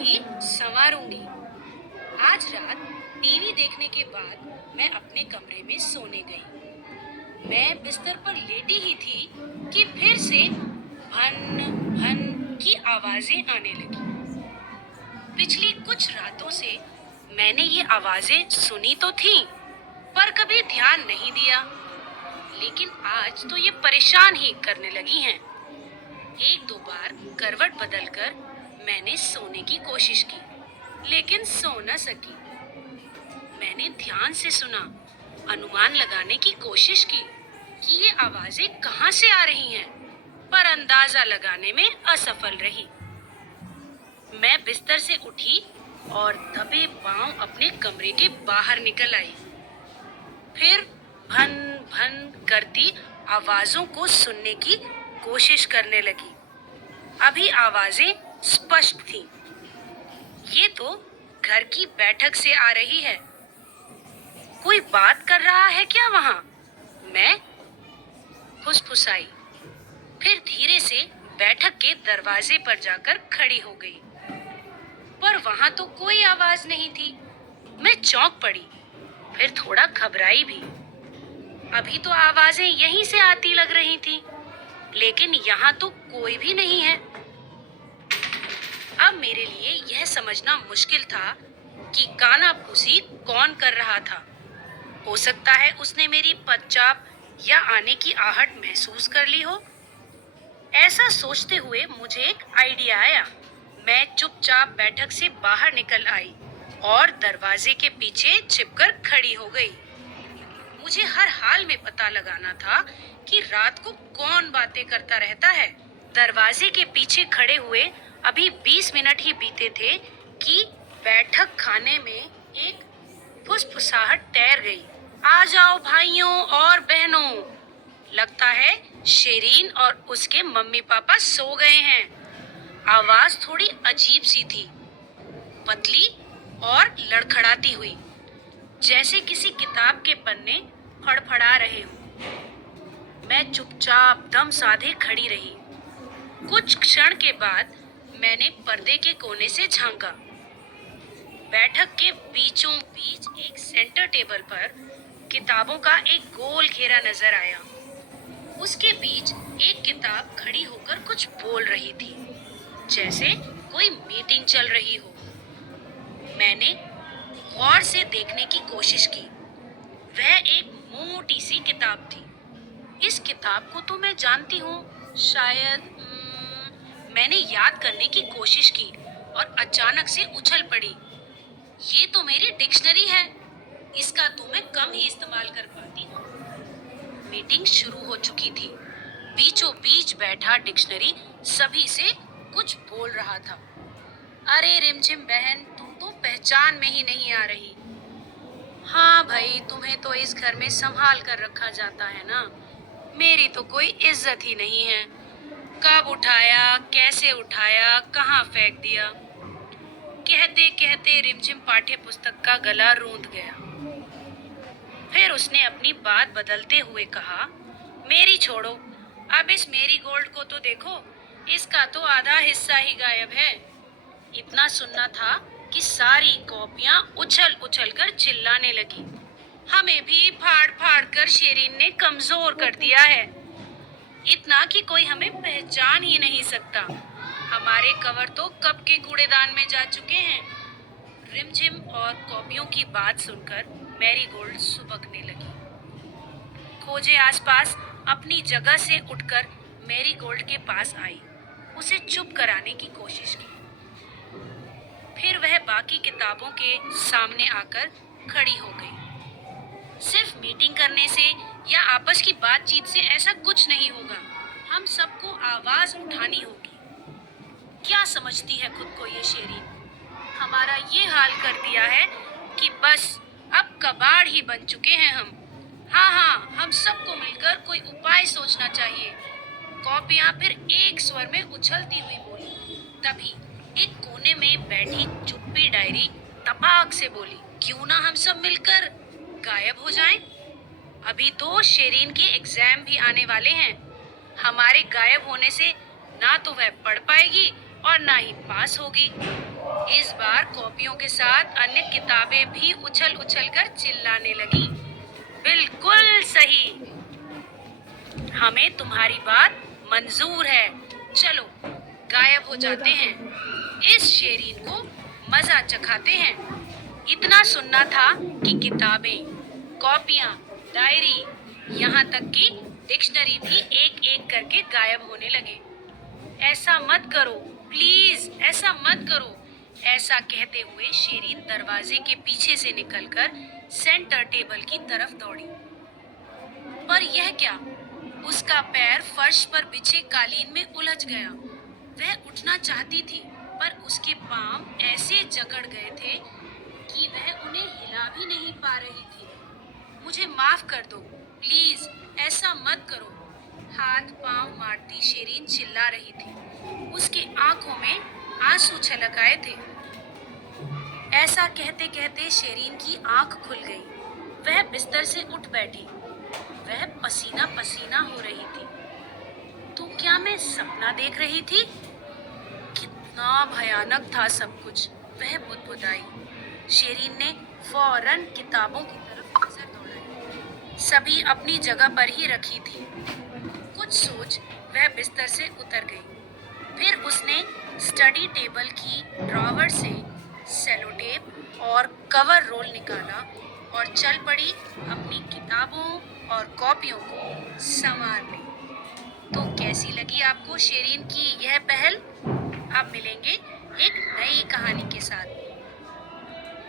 ही संवारूंगी। आज रात टीवी देखने के बाद मैं अपने कमरे में सोने गई। मैं बिस्तर पर लेटी ही थी कि फिर से भन भन की आवाजें आने लगी। पिछली कुछ रातों से मैंने ये आवाजें सुनी तो थीं, पर कभी ध्यान नहीं दिया। लेकिन आज तो ये परेशान ही करने लगी हैं। एक दो बार करवट बदलकर मैंने सोने की कोशिश की, लेकिन सो न सकी। मैंने ध्यान से सुना, अनुमान लगाने की कोशिश की कि ये आवाजें कहाँ से आ रही हैं, पर अंदाजा लगाने में असफल रही। मैं बिस्तर से उठी और दबे पांव अपने कमरे के बाहर निकल आई। फिर भन भन करती आवाजों को सुनने की कोशिश करने लगी। अभी आवाजें स्पष्ट थीं। ये तो घर की बैठक से आ रही है। कोई बात कर रहा है क्या वहां? मैं फुसफुसाई। फिर धीरे से बैठक के दरवाजे पर जाकर खड़ी हो गई, पर वहां तो कोई आवाज नहीं थी। मैं चौंक पड़ी, फिर थोड़ा घबराई भी। अभी तो आवाजें यहीं से आती लग रही थी, लेकिन यहाँ तो कोई भी नहीं है। अब मेरे लिए यह समझना मुश्किल था कि कानाफूसी कौन कर रहा था। हो सकता है उसने मेरी पदचाप या आने की आहट महसूस कर ली हो। ऐसा सोचते हुए मुझे एक आइडिया आया। मैं चुपचाप बैठक से बाहर निकल आई और दरवाजे के पीछे छिपकर खड़ी हो गई। मुझे हर हाल में पता लगाना था कि रात को कौन बातें करता रहता है। दरवाजे के पीछे खड़े हुए अभी 20 मिनट ही बीते थे कि बैठक खाने में एक फुसफुसाहट तैर गई। आ जाओ भाइयों और बहनों, लगता है शेरीन और उसके मम्मी पापा सो गए हैं। आवाज थोड़ी अजीब सी थी, पतली और लड़खड़ाती हुई, जैसे किसी किताब के पन्ने फड़फड़ा रहे हो। मैं चुपचाप दम साधे खड़ी रही। कुछ क्षण के बाद मैंने पर्दे के कोने से झांका। बैठक के बीचों बीच एक सेंटर टेबल पर किताबों का एक गोल घेरा नजर आया। उसके बीच एक किताब खड़ी होकर कुछ बोल रही थी, जैसे कोई मीटिंग चल रही हो। मैंने गौर से देखने की कोशिश की। वह एक मोटी सी किताब थी। इस किताब को तो मैं जानती हूँ, शायद मैंने याद करने की कोशिश की और अचानक से उछल पड़ी। ये तो मेरी डिक्शनरी है। इसका तो मैं कम ही इस्तेमाल कर पाती हूँ। मीटिंग शुरू हो चुकी थी। बीचों बीच बैठा डिक्शनरी सभी से कुछ बोल रहा था। अरे रिमझिम बहन, तुम तो पहचान में ही नहीं आ रही। हाँ भाई, तुम्हें तो इस घर में संभाल कर रखा जाता है ना। मेरी तो कोई इज्जत ही नहीं है। कब उठाया, कैसे उठाया, कहाँ फेंक दिया। कहते कहते रिमझिम पाठ्य पुस्तक का गला रूंध गया। फिर उसने अपनी बात बदलते हुए कहा, मेरी छोड़ो, अब इस मेरी गोल्ड को तो देखो, इसका तो आधा हिस्सा ही गायब है। इतना सुनना था कि सारी कॉपियां उछल उछल कर चिल्लाने लगी। हमें भी फाड़ फाड़ कर शेरीन ने कमजोर कर दिया है, इतना कि कोई हमें पहचान ही नहीं सकता। हमारे कवर तो कब के कूड़ेदान में जा चुके हैं। रिमझिम और कॉपियों की बात सुनकर मैरीगोल्ड सुबकने लगी। खोजे आसपास अपनी जगह से उठकर मैरीगोल्ड के पास आई, उसे चुप कराने की कोशिश की। फिर वह बाकी किताबों के सामने आकर खड़ी हो गई। सिर्फ मीटिंग करने से या आपस की बातचीत से ऐसा कुछ नहीं होगा। हम सबको आवाज उठानी होगी। क्या समझती है खुद को ये शेरीन? हमारा ये हाल कर दिया है कि बस अब कबाड़ ही बन चुके हैं हम। हाँ, हम सबको मिलकर कोई उपाय सोचना चाहिए। कॉपियां फिर एक स्वर में उछलती हुई बोली। तभी एक कोने में बैठी चुप्पी डायरी तपाक से बोली, क्यों ना हम सब मिलकर गायब हो जाएं? अभी तो शेरीन के एग्जाम भी आने वाले हैं। हमारे गायब होने से ना तो वह पढ़ पाएगी और ना ही पास होगी। इस बार कॉपियों के साथ अन्य किताबें भी उछल उछल कर चिल्लाने लगी, बिल्कुल सही, हमें तुम्हारी बात मंजूर है, चलो गायब हो जाते हैं, इस शेरीन को मजा चखाते हैं। इतना सुनना था कि किताबें, कॉपियां, डायरी, यहाँ तक कि डिक्शनरी भी एक एक करके गायब होने लगे। ऐसा मत करो, प्लीज ऐसा मत करो, ऐसा कहते हुए शेरीन दरवाजे के पीछे से निकलकर सेंटर टेबल की तरफ दौड़ी। पर यह क्या, उसका पैर फर्श पर बिछे कालीन में उलझ गया। वह उठना चाहती थी, पर उसके पांव ऐसे जकड़ गए थे कि वह उन्हें हिला भी नहीं पा रही थी। मुझे माफ कर दो, प्लीज ऐसा मत करो, हाथ पांव मारती शेरीन चिल्ला रही थी। उसकी आंखों में आंसू छलक आए थे। ऐसा कहते कहते शेरीन की आंख खुल गई। वह बिस्तर से उठ बैठी। वह पसीना पसीना हो रही थी। तो क्या मैं सपना देख रही थी? कितना भयानक था सब कुछ, वह बुदबुदाई। शेरीन ने फौरन किताबों की तरफ नजर दौड़ाई। सभी अपनी जगह पर ही रखी थी। कुछ सोच वह बिस्तर से उतर गई। फिर उसने स्टडी टेबल की ड्रॉवर से सेलो टेप और कवर रोल निकाला और चल पड़ी अपनी किताबों और कॉपियों को संवारने। तो कैसी लगी आपको शेरीन की यह पहल? अब मिलेंगे एक नई कहानी के साथ।